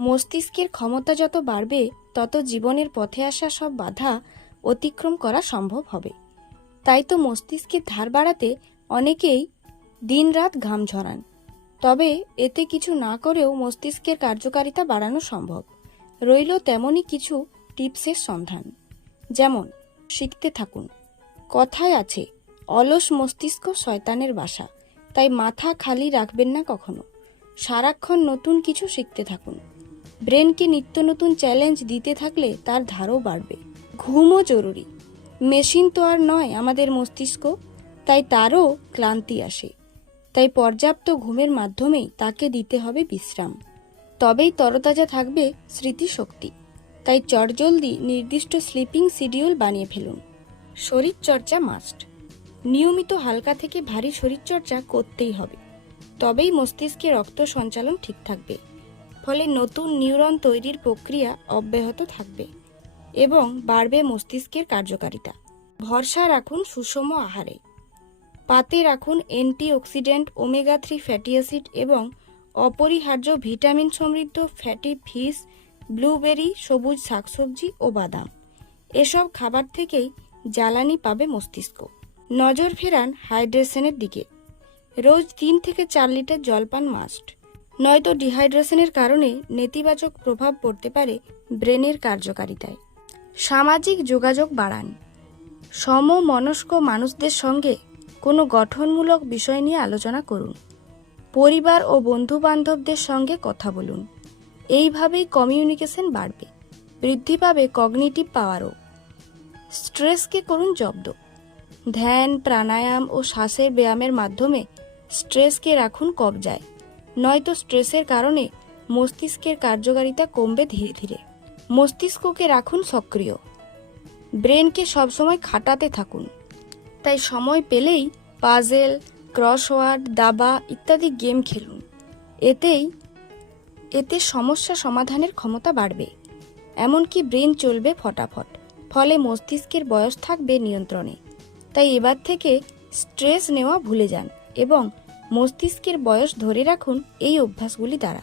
মস্তিষ্কের ক্ষমতা যত বাড়বে তত জীবনের পথে আসা সব বাধা অতিক্রম করা সম্ভব হবে। তাই তো মস্তিষ্কের ধার বাড়াতে অনেকেই দিনরাত ঘাম ঝরান। তবে এতে কিছু না করেও মস্তিষ্কের কার্যকারিতা বাড়ানো সম্ভব। রইল তেমনই কিছু টিপসের সন্ধান। যেমন, শিখতে থাকুন। কথায় আছে, অলস মস্তিষ্ক শয়তানের বাসা। তাই মাথা খালি রাখবেন না কখনো। সারাক্ষণ নতুন কিছু শিখতে থাকুন। ব্রেনকে নিত্য নতুন চ্যালেঞ্জ দিতে থাকলে তার ধারও বাড়বে। ঘুমও জরুরি। মেশিন তো আর নয় আমাদের মস্তিষ্ক, তাই তারও ক্লান্তি আসে। তাই পর্যাপ্ত ঘুমের মাধ্যমেই তাকে দিতে হবে বিশ্রাম। তবেই তরতাজা থাকবে স্মৃতিশক্তি। তাই চটজলদি নির্দিষ্ট স্লিপিং শিডিউল বানিয়ে ফেলুন। শরীরচর্চা মাস্ট। নিয়মিত হালকা থেকে ভারী শরীরচর্চা করতেই হবে। তবেই মস্তিষ্কে রক্ত সঞ্চালন ঠিক থাকবে। ফলে নতুন নিউরন তৈরির প্রক্রিয়া অব্যাহত থাকবে এবং বাড়বে মস্তিষ্কের কার্যকারিতা। ভরসা রাখুন সুষম আহারে। পাতে রাখুন অ্যান্টিঅক্সিডেন্ট, ওমেগা-3 ফ্যাটি অ্যাসিড এবং অপরিহার্য ভিটামিন সমৃদ্ধ ফ্যাটি ফিশ, ব্লুবেরি, সবুজ শাকসবজি ও বাদাম। এসব খাবার থেকেই জ্বালানি পাবে মস্তিষ্ক। নজর ফেরান হাইড্রেশনের দিকে। রোজ 3 থেকে 4 লিটার জল পান মাস্ট। নয়তো ডিহাইড্রেশনের কারণে নেতিবাচক প্রভাব পড়তে পারে ব্রেনের কার্যকারিতায়। সামাজিক যোগাযোগ বাড়ান। সমমনস্ক মানুষদের সঙ্গে কোনো গঠনমূলক বিষয় নিয়ে আলোচনা করুন। পরিবার ও বন্ধু বান্ধবদের সঙ্গে কথা বলুন। এইভাবেই কমিউনিকেশন বাড়বে। বৃদ্ধি পাবে কগনিটিভ পাওয়ারও। স্ট্রেসকে করুন জব্দ। ধ্যান, প্রাণায়াম ও শ্বাসের ব্যায়ামের মাধ্যমে স্ট্রেসকে রাখুন কবজায়। নয়তো স্ট্রেসের কারণে মস্তিষ্কের কার্যকারিতা কমবে ধীরে ধীরে। মস্তিষ্ককে রাখুন সক্রিয়। ব্রেনকে সবসময় খাটাতে থাকুন। তাই সময় পেলেই পাজেল, ক্রসওয়ার্ড, দাবা ইত্যাদি গেম খেলুন। এতে সমস্যা সমাধানের ক্ষমতা বাড়বে। এমনকি ব্রেন চলবে ফটাফট। ফলে মস্তিষ্কের বয়স থাকবে নিয়ন্ত্রণে। তাই এবার থেকে স্ট্রেস নেওয়া ভুলে যান এবং মস্তিষ্কের বয়স ধরে রাখুন এই অভ্যাসগুলি দ্বারা।